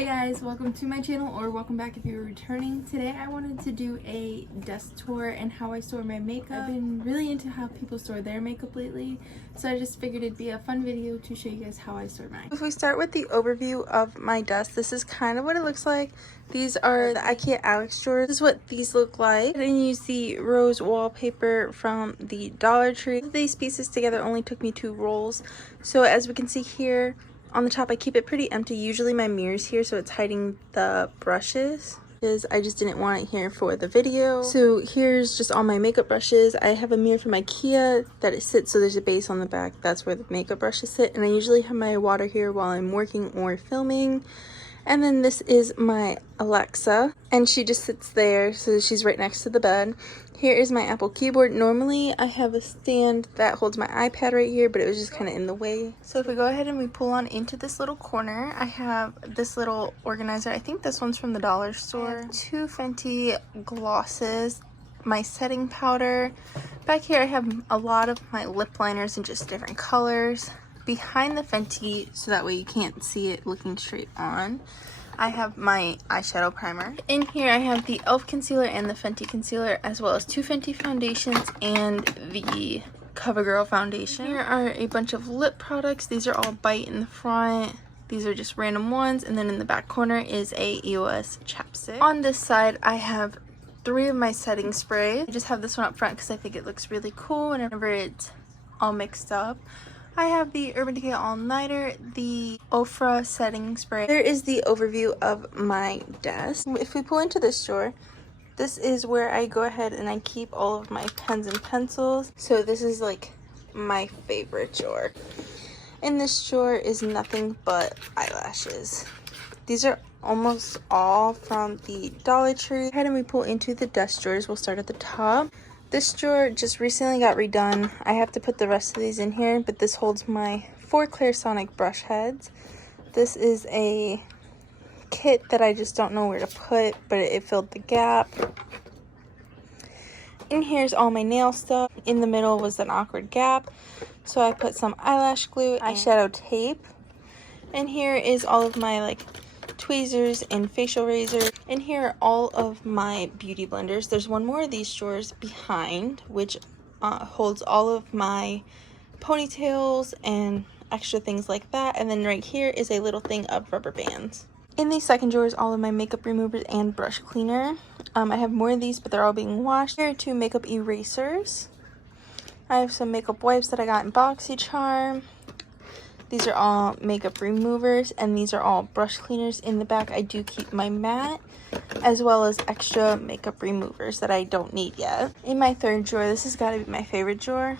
Hey guys, welcome to my channel, or welcome back if you're returning. Today I wanted to do a desk tour and how I store my makeup. I've been really into how people store their makeup lately, so I just figured it'd be a fun video to show you guys how I store mine. If we start with the overview of my desk, this is kind of what it looks like. These are the IKEA Alex drawers. This is what these look like. I didn't use the rose wallpaper from the Dollar Tree. These pieces together only took me 2 rolls. So as we can see here, on the top, I keep it pretty empty. Usually my mirror's here, so it's hiding the brushes, because I just didn't want it here for the video. So here's just all my makeup brushes. I have a mirror from IKEA that it sits, so there's a base on the back. That's where the makeup brushes sit. And I usually have my water here while I'm working or filming. And then this is my Alexa, and she just sits there, so she's right next to the bed. Here is my Apple keyboard. Normally I have a stand that holds my iPad right here, but it was just kind of in the way. So if we go ahead and we pull on into this little corner, I have this little organizer. I think this one's from the dollar store. 2 Fenty glosses, my setting powder. Back here I have a lot of my lip liners in just different colors. Behind the Fenty, so that way you can't see it looking straight on, I have my eyeshadow primer. In here I have the e.l.f. concealer and the Fenty concealer, as well as 2 Fenty foundations and the CoverGirl foundation. Here are a bunch of lip products. These are all Bite in the front. These are just random ones, and then in the back corner is a EOS chapstick. On this side I have 3 of my setting sprays. I just have this one up front because I think it looks really cool whenever it's all mixed up. I have the Urban Decay All Nighter, the Ofra setting spray. There is the overview of my desk. If we pull into this drawer, this is where I go ahead and I keep all of my pens and pencils. So this is like my favorite drawer. In this drawer is nothing but eyelashes. These are almost all from the Dollar Tree. Go ahead and we pull into the desk drawers. We'll start at the top. This drawer just recently got redone. I have to put the rest of these in here, but this holds my 4 Clarisonic brush heads. This is a kit that I just don't know where to put, but it filled the gap. In here's all my nail stuff. In the middle was an awkward gap, so I put some eyelash glue, eyeshadow tape. And here is all of my tweezers and facial razors. And here are all of my beauty blenders. There's one more of these drawers behind, which holds all of my ponytails and extra things like that. And then right here is a little thing of rubber bands. In the second drawer is all of my makeup removers and brush cleaner. I have more of these, but they're all being washed. Here are 2 makeup erasers. I have some makeup wipes that I got in BoxyCharm. These are all makeup removers, and these are all brush cleaners. In the back, I do keep my mat, as well as extra makeup removers that I don't need yet. In my third drawer, this has got to be my favorite drawer.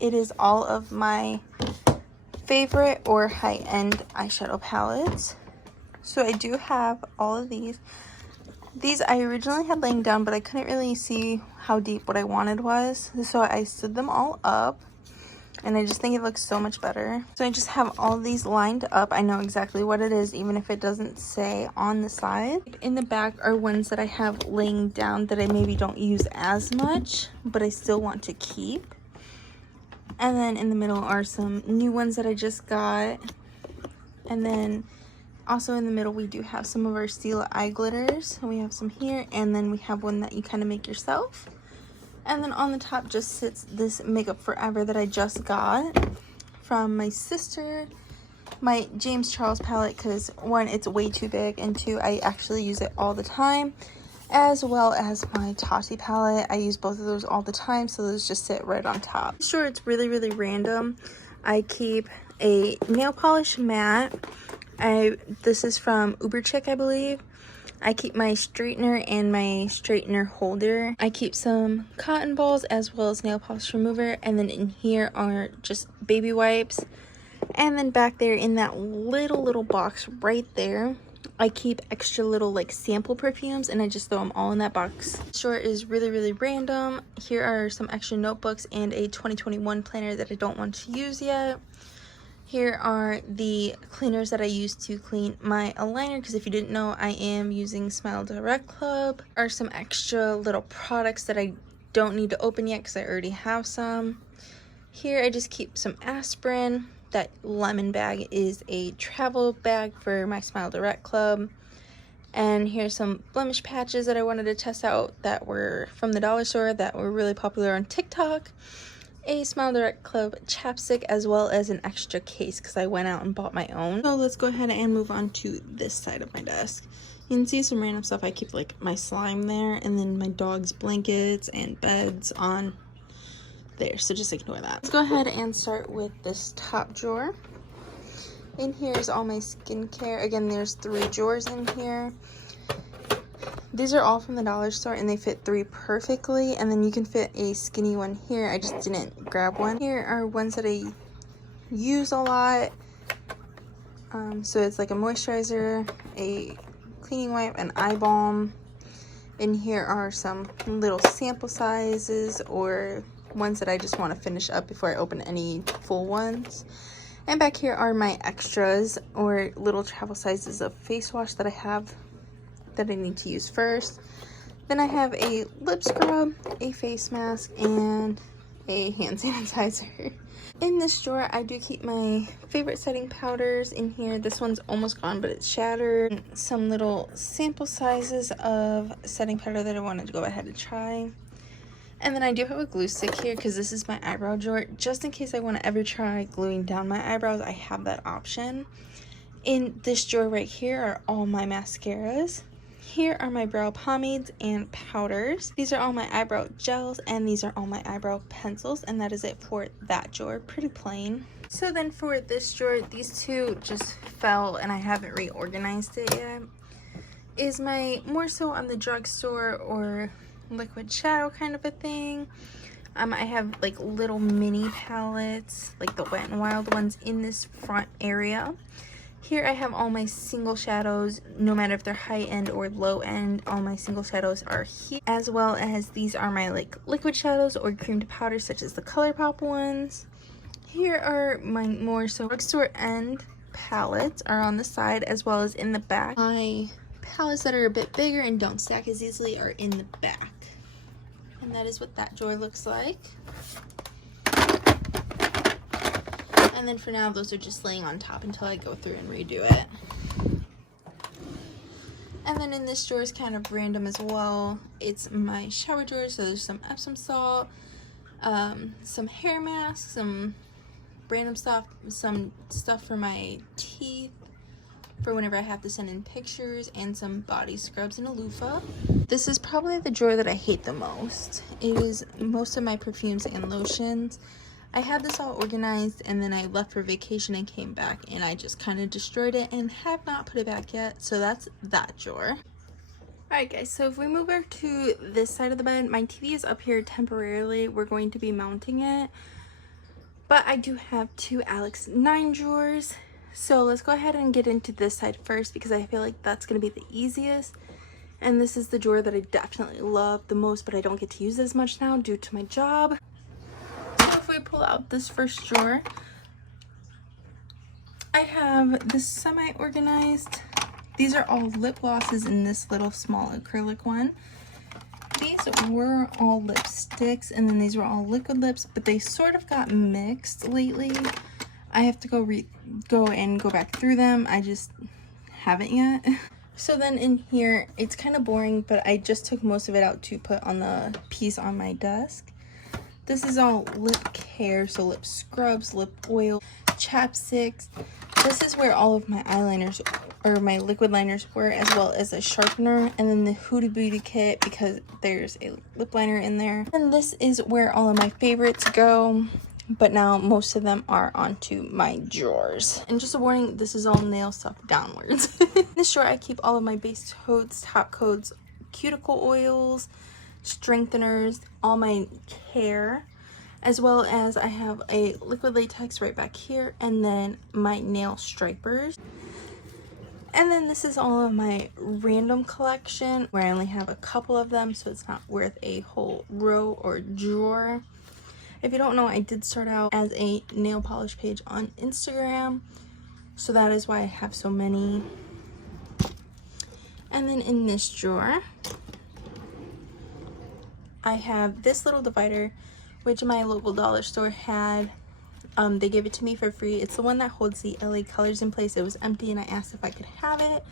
It is all of my favorite or high-end eyeshadow palettes. So I do have all of these. These I originally had laying down, but I couldn't really see how deep what I wanted was. So I stood them all up. And I just think it looks so much better. So I just have all these lined up. I know exactly what it is, even if it doesn't say on the side. In the back are ones that I have laying down that I maybe don't use as much, but I still want to keep. And then in the middle are some new ones that I just got. And then also in the middle we do have some of our Stila eye glitters. We have some here, and then we have one that you kind of make yourself. And then on the top just sits this Makeup Forever that I just got from my sister. My James Charles palette, because 1, it's way too big, and 2, I actually use it all the time. As well as my Tati palette. I use both of those all the time, so those just sit right on top. Sure, it's really, really random. I keep a nail polish mat. This is from Uberchick, I believe. I keep my straightener and my straightener holder. I keep some cotton balls as well as nail polish remover. And then in here are just baby wipes. And then back there in that little box right there, I keep extra little sample perfumes, and I just throw them all in that box. Sure is really, really random. Here are some extra notebooks and a 2021 planner that I don't want to use yet. Here are the cleaners that I use to clean my eyeliner, because if you didn't know, I am using Smile Direct Club. Are some extra little products that I don't need to open yet because I already have some. Here I just keep some aspirin, that lemon bag is a travel bag for my Smile Direct Club. And here's some blemish patches that I wanted to test out that were from the dollar store that were really popular on TikTok. A Smile Direct Club chapstick, as well as an extra case because I went out and bought my own. So let's go ahead and move on to this side of my desk. You can see some random stuff. I keep like my slime there, and then my dog's blankets and beds on there, so just ignore that. Let's go ahead and start with this top drawer. In here is all my skincare. Again, there's 3 drawers in here. These are all from the dollar store and they fit 3 perfectly, and then you can fit a skinny one here. I just didn't grab one. Here are ones that I use a lot. So it's like a moisturizer, a cleaning wipe, an eye balm. And here are some little sample sizes or ones that I just want to finish up before I open any full ones. And back here are my extras or little travel sizes of face wash that I have that I need to use first. Then I have a lip scrub, a face mask, and a hand sanitizer. In this drawer, I do keep my favorite setting powders in here. This one's almost gone, but it's shattered. Some little sample sizes of setting powder that I wanted to go ahead and try. And then I do have a glue stick here because this is my eyebrow drawer. Just in case I want to ever try gluing down my eyebrows, I have that option. In this drawer right here are all my mascaras. Here are my brow pomades and powders. These are all my eyebrow gels, and these are all my eyebrow pencils, and that is it for that drawer. Pretty plain. So then for this drawer, these 2 just fell and I haven't reorganized it yet. Is my more so on the drugstore or liquid shadow kind of a thing. I have like little mini palettes, like the Wet n Wild ones, in this front area. Here I have all my single shadows, no matter if they're high end or low end, all my single shadows are here. As well as these are my like liquid shadows or cream to powder, such as the ColourPop ones. Here are my more so drugstore end palettes are on the side as well as in the back. My palettes that are a bit bigger and don't stack as easily are in the back. And that is what that drawer looks like. And then for now, those are just laying on top until I go through and redo it. And then in this drawer is kind of random as well. It's my shower drawer, so there's some Epsom salt, some hair masks, some random stuff, some stuff for my teeth, for whenever I have to send in pictures, and some body scrubs and a loofah. This is probably the drawer that I hate the most. It is most of my perfumes and lotions. I had this all organized and then I left for vacation and came back and I just kind of destroyed it and have not put it back yet. So that's that drawer. Alright guys, so if we move over to this side of the bed, my TV is up here temporarily. We're going to be mounting it. But I do have 2 Alex 9 drawers. So let's go ahead and get into this side first because I feel like that's going to be the easiest. And this is the drawer that I definitely love the most, but I don't get to use as much now due to my job. So if we pull out this first drawer, I have this semi-organized. These are all lip glosses in this little small acrylic one. These were all lipsticks, and then these were all liquid lips, but they sort of got mixed lately. I have to go back through them. I just haven't yet. So then in here, it's kind of boring, but I just took most of it out to put on the piece on my desk. This is all lip care, so lip scrubs, lip oil, chapsticks. This is where all of my eyeliners or my liquid liners were, as well as a sharpener, and then the Huda Beauty kit because there's a lip liner in there. And this is where all of my favorites go, but now most of them are onto my drawers. And just a warning, this is all nail stuff downwards. In this drawer, I keep all of my base coats, top coats, cuticle oils, strengtheners, all my care, as well as I have a liquid latex right back here, and then my nail stripers. And then this is all of my random collection where I only have a couple of them, so it's not worth a whole row or drawer. If you don't know, I did start out as a nail polish page on Instagram, so that is why I have so many. And then in this drawer, I have this little divider, which my local dollar store had. They gave it to me for free. It's the one that holds the LA colors in place. It was empty and I asked if I could have it.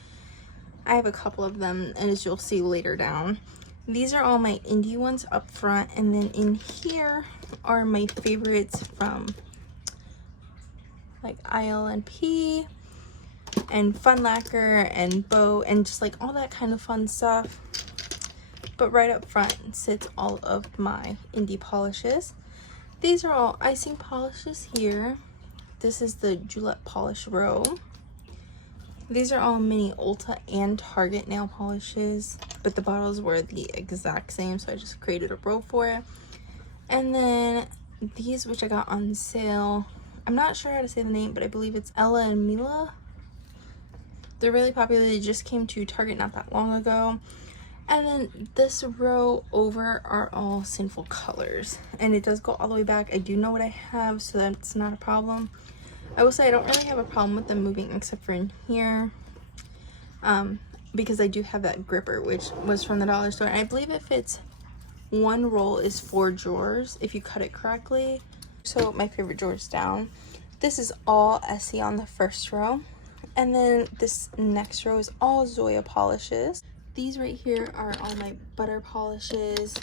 I have a couple of them, and as you'll see later down. These are all my indie ones up front, and then in here are my favorites from like ILNP and Fun Lacquer and Bow and just like all that kind of fun stuff. But right up front sits all of my indie polishes. These are all icing polishes here. This is the Julep Polish Row. These are all mini Ulta and Target nail polishes, but the bottles were the exact same, so I just created a row for it. And then these, which I got on sale, I'm not sure how to say the name, but I believe it's Ella and Mila. They're really popular. They just came to Target not that long ago. And then this row over are all Sinful Colors, and it does go all the way back. I do know what I have, so that's not a problem. I will say I don't really have a problem with them moving except for in here, because I do have that gripper, which was from the dollar store. And I believe it fits, one roll is 4 drawers if you cut it correctly. So my favorite drawers down. This is all Essie on the first row. And then this next row is all Zoya polishes. These right here are all my butter polishes,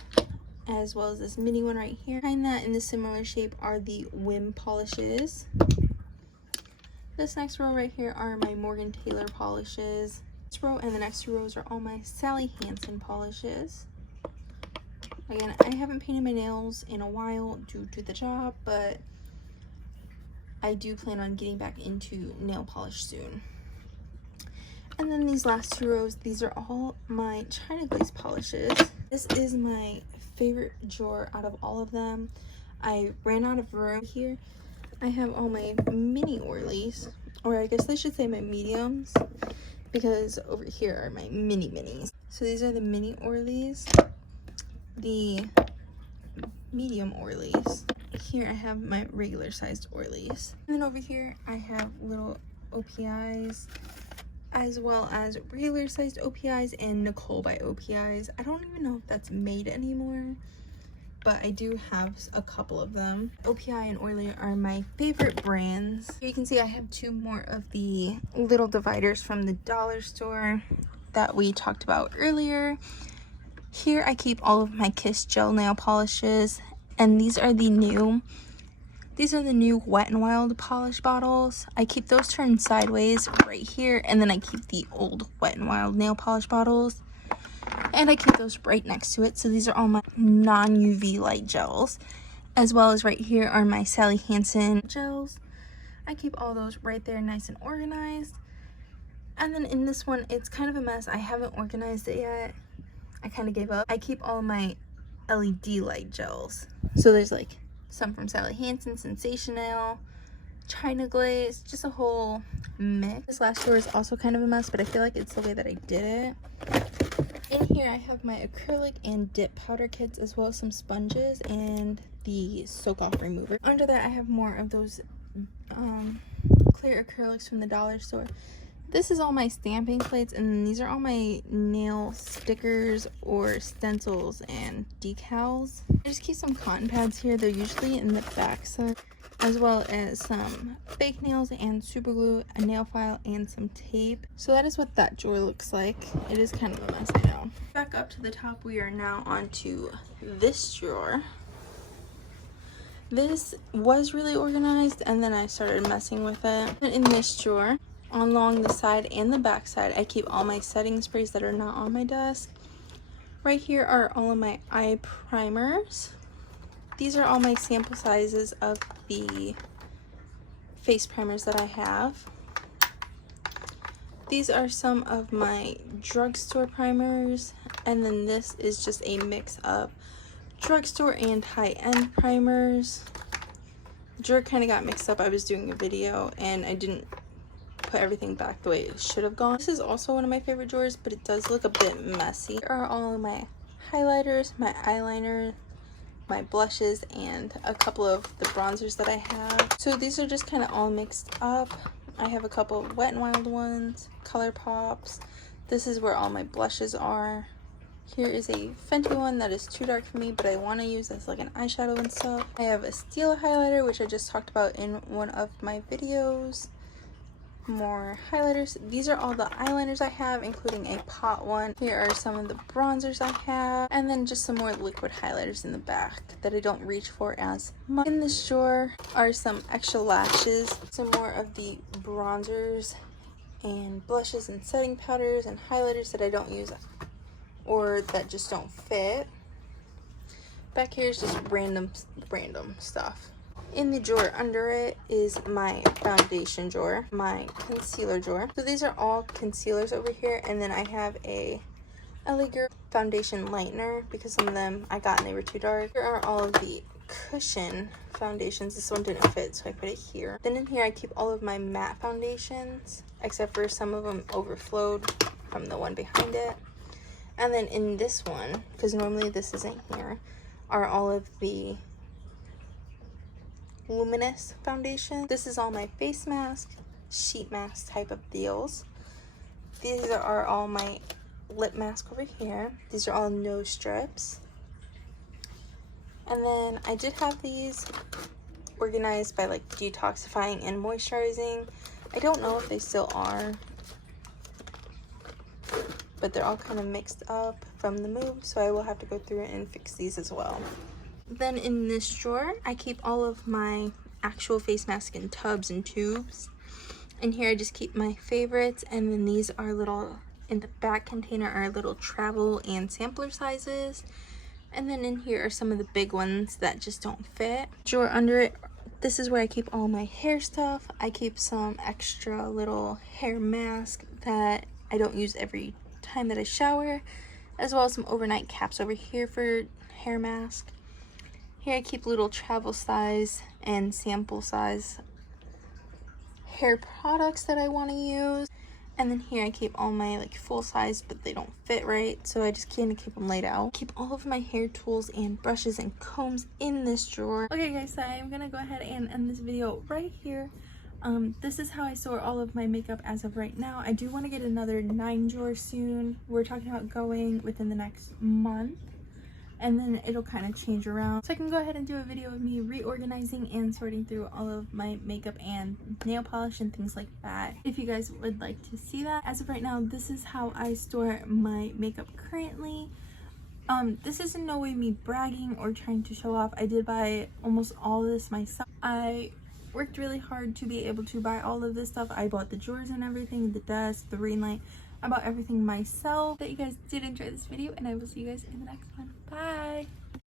as well as this mini one right here. Behind that in the similar shape are the Whim polishes. This next row right here are my Morgan Taylor polishes. This row and the next 2 rows are all my Sally Hansen polishes. Again, I haven't painted my nails in a while due to the job, but I do plan on getting back into nail polish soon. And then these last 2 rows, these are all my China Glaze polishes. This is my favorite drawer out of all of them. I ran out of room here. I have all my mini Orleys, or I guess I should say my mediums, because over here are my mini minis. So these are the mini Orleys, the medium Orleys. Here I have my regular sized Orleys. And then over here I have little OPIs, as well as regular sized OPIs and Nicole by OPIs. I don't even know if that's made anymore, but I do have a couple of them. OPI and Orly are my favorite brands. Here you can see I have 2 more of the little dividers from the dollar store that we talked about earlier. Here I keep all of my Kiss gel nail polishes, and these are the new Wet n Wild polish bottles. I keep those turned sideways right here, and then I keep the old Wet n Wild nail polish bottles, and I keep those right next to it. So these are all my non-UV light gels, as well as right here are my Sally Hansen gels. I keep all those right there nice and organized. And then in this one, it's kind of a mess. I haven't organized it yet. I kind of gave up. I keep all my LED light gels. So there's like some from Sally Hansen, Sensational, China Glaze, just a whole mix. This last drawer is also kind of a mess, but I feel like it's the way that I did it. In here I have my acrylic and dip powder kits, as well as some sponges and the soak off remover. Under that I have more of those clear acrylics from the dollar store. This is all my stamping plates, and then these are all my nail stickers or stencils and decals. I just keep some cotton pads here. They're usually in the back side, as well as some fake nails and super glue, a nail file, and some tape. So that is what that drawer looks like. It is kind of a mess, I know. Back up to the top, we are now onto this drawer. This was really organized, and then I started messing with it. And in this drawer, along the side and the back side, I keep all my setting sprays that are not on my desk. Right here are all of my eye primers. These are all my sample sizes of the face primers that I have. These are some of my drugstore primers, and then this is just a mix of drugstore and high-end primers. The drawer kind of got mixed up. I was doing a video and I didn't put everything back the way it should have gone. This is also one of my favorite drawers, but it does look a bit messy. Here are all of my highlighters, my eyeliner, my blushes, and a couple of the bronzers that I have. So these are just kind of all mixed up. I have a couple of Wet n Wild ones, Color Pops. This is where all my blushes are. Here is a Fenty one that is too dark for me, but I want to use as like an eyeshadow and stuff. I have a steel highlighter, which I just talked about in one of my videos. More highlighters. These are all the eyeliners I have, including a pot one. Here are some of the bronzers I have, and then just some more liquid highlighters in the back that I don't reach for as much. In this drawer are some extra lashes, some more of the bronzers and blushes and setting powders and highlighters that I don't use or that just don't fit. Back here is just random stuff. In the drawer under it is my foundation drawer, my concealer drawer. So these are all concealers over here, and then I have a LA Girl foundation lightener because some of them I got and they were too dark. Here are all of the cushion foundations. This one didn't fit, so I put it here. Then in here I keep all of my matte foundations, except for some of them overflowed from the one behind it. And then in this one, because normally this isn't here, are all of the luminous foundation. This is all my face mask, sheet mask type of deals. These are all my lip mask over here. These are all nose strips. And then I did have these organized by like detoxifying and moisturizing. I don't know if they still are, but they're all kind of mixed up from the move, so I will have to go through it and fix these as well. Then in this drawer, I keep all of my actual face mask in tubs and tubes. And here I just keep my favorites, and then these are little, in the back container are little travel and sampler sizes. And then in here are some of the big ones that just don't fit. Drawer under it, this is where I keep all my hair stuff. I keep some extra little hair mask that I don't use every time that I shower, as well as some overnight caps over here for hair mask. Here I keep little travel size and sample size hair products that I want to use. And then here I keep all my like full size, but they don't fit right, so I just kind of keep them laid out. Keep all of my hair tools and brushes and combs in this drawer. Okay guys, so I'm gonna go ahead and end this video right here. This is how I store all of my makeup as of right now. I do want to get another 9 drawer soon. We're talking about going within the next month, and then it'll kind of change around, so I can go ahead and do a video of me reorganizing and sorting through all of my makeup and nail polish and things like that, if you guys would like to see that. As of right now, this is how I store my makeup currently. This is in no way me bragging or trying to show off. I did buy almost all of this myself. I worked really hard to be able to buy all of this stuff. I bought the drawers and everything, the desk, the ring light. I bought everything myself. That you guys did enjoy this video, and I will see you guys in the next one. Bye!